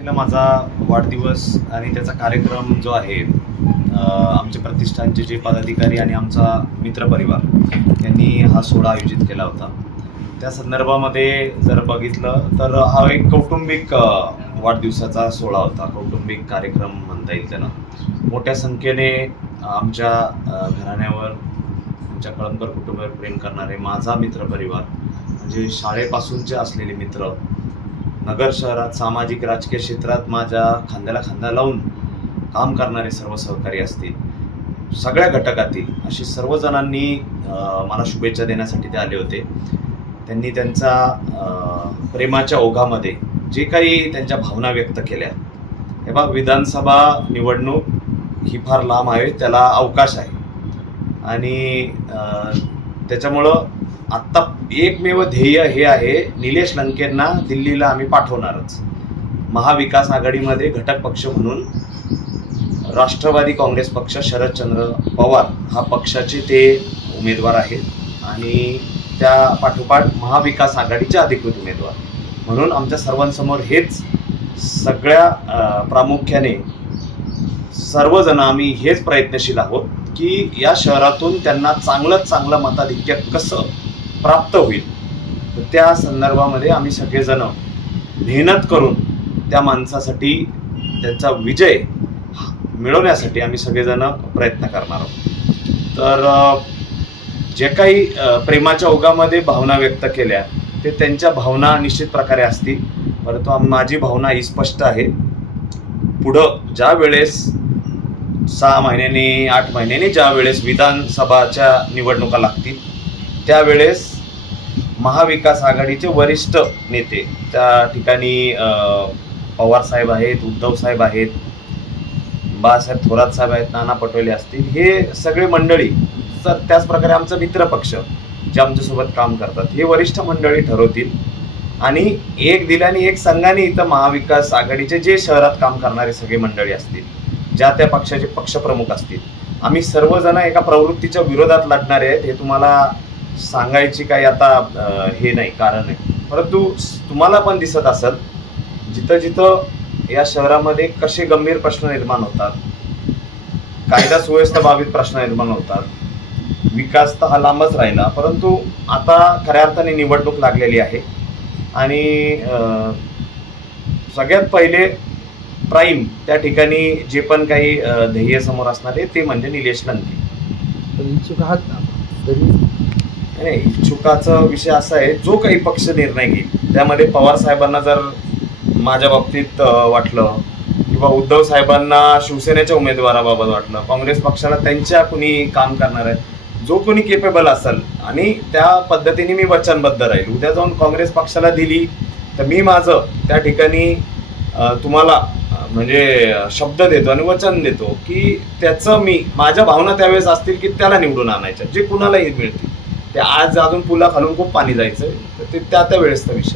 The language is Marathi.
तारखेला माझा वाढदिवस आणि त्याचा कार्यक्रम जो आहे आमचे प्रतिष्ठानचे जे पदाधिकारी आणि आमचा मित्रपरिवार यांनी हा सोहळा आयोजित केला होता. त्या संदर्भामध्ये जर बघितलं तर हा एक कौटुंबिक वाढदिवसाचा सोहळा होता. कौटुंबिक कार्यक्रम म्हणता येईल त्यांना मोठ्या संख्येने आमच्या घराण्यावर आमच्या कळंबर कुटुंबावर प्रेम करणारे माझा मित्रपरिवार म्हणजे शाळेपासूनचे असलेले मित्र नगर शहरात सामाजिक राजकीय क्षेत्रात माझ्या खांद्याला खांदा लावून काम करणारे सर्व सहकारी असतील सगळ्या घटकातील असे सर्वजणांनी मला शुभेच्छा देण्यासाठी ते आले होते. त्यांनी त्यांचा प्रेमाच्या ओघामध्ये जे काही त्यांच्या भावना व्यक्त केल्या हे बघ विधानसभा निवडणूक ही फार लांब आहे त्याला अवकाश आहे. आणि त्याच्यामुळं आत्ता एकमेव ध्येय हे आहे निलेश लंकेंना दिल्लीला आम्ही पाठवणारच. महाविकास आघाडीमध्ये घटक पक्ष म्हणून राष्ट्रवादी काँग्रेस पक्ष शरदचंद्र पवार हा पक्षाचे ते उमेदवार आहेत आणि त्या पाठोपाठ महाविकास आघाडीचे अधिकृत उमेदवार. म्हणून आमच्या सर्वांसमोर हेच सगळ्या प्रामुख्याने सर्वजण आम्ही हेच प्रयत्नशील आहोत की या शहरातून त्यांना चांगलं चांगलं मताधिक्य कसं प्राप्त होईल. तर त्या संदर्भामध्ये आम्ही सगळेजण मेहनत करून त्या माणसासाठी त्यांचा विजय मिळवण्यासाठी आम्ही सगळेजण प्रयत्न करणार आहोत. तर जे काही प्रेमाच्या ओघामध्ये भावना व्यक्त केल्या ते त्यांच्या भावना निश्चित प्रकारे असतील. परंतु माझी भावना ही स्पष्ट आहे. पुढं ज्या वेळेस सहा महिन्यांनी आठ महिन्यांनी ज्या वेळेस विधानसभाच्या निवडणुका लागतील त्यावेळेस महाविकास आघाडीचे वरिष्ठ नेते त्या ठिकाणी पवार साहेब आहेत उद्धव साहेब आहेत बाळासाहेब थोरात साहेब आहेत नाना पटोले असतील हे सगळे मंडळी तर त्याचप्रकारे आमचं मित्र पक्ष जे आमच्यासोबत काम करतात हे वरिष्ठ मंडळी ठरवतील. आणि एक दिल्याने एक संघाने इथं महाविकास आघाडीचे जे शहरात काम करणारे सगळे मंडळी असतील ज्या त्या पक्षाचे पक्षप्रमुख असतील आम्ही सर्वजण एका प्रवृत्तीच्या विरोधात लढणारे आहेत हे तुम्हाला सांगायची काही आता हे नाही कारण आहे परंतु तुम्हाला पण दिसत असेल जिथं जिथं या शहरामध्ये कसे गंभीर प्रश्न निर्माण होतात कायदा सुव्यवस्था बाबीत प्रश्न निर्माण होतात विकास तर हा लांबच राहिला परंतु आता खऱ्या अर्थाने निवडणूक लागलेली आहे. आणि सगळ्यात पहिले प्राईम त्या ठिकाणी जे पण काही ध्येय समोर असणार आहे ते म्हणजे निलेश लंके. इच्छुकाचा विषय असा आहे जो काही पक्ष निर्णय घेईल त्यामध्ये पवार साहेबांना जर माझ्या बाबतीत वाटलं किंवा उद्धव साहेबांना शिवसेनेच्या उमेदवाराबाबत वाटलं काँग्रेस पक्षाला त्यांच्या कुणी काम करणार आहे जो कोणी केपेबल असेल आणि त्या पद्धतीने मी वचनबद्ध राहील उद्या जाऊन काँग्रेस पक्षाला दिली तर मी माझं त्या ठिकाणी तुम्हाला म्हणजे शब्द देतो आणि वचन देतो की त्याचं मी माझ्या भावना त्यावेळेस असतील की त्याला निवडून आणायच्या जे कुणालाही मिळतील. ते आज अजून पुला खालून खूप पाणी जायचं तर ते त्या त्या वेळेसचा विषय.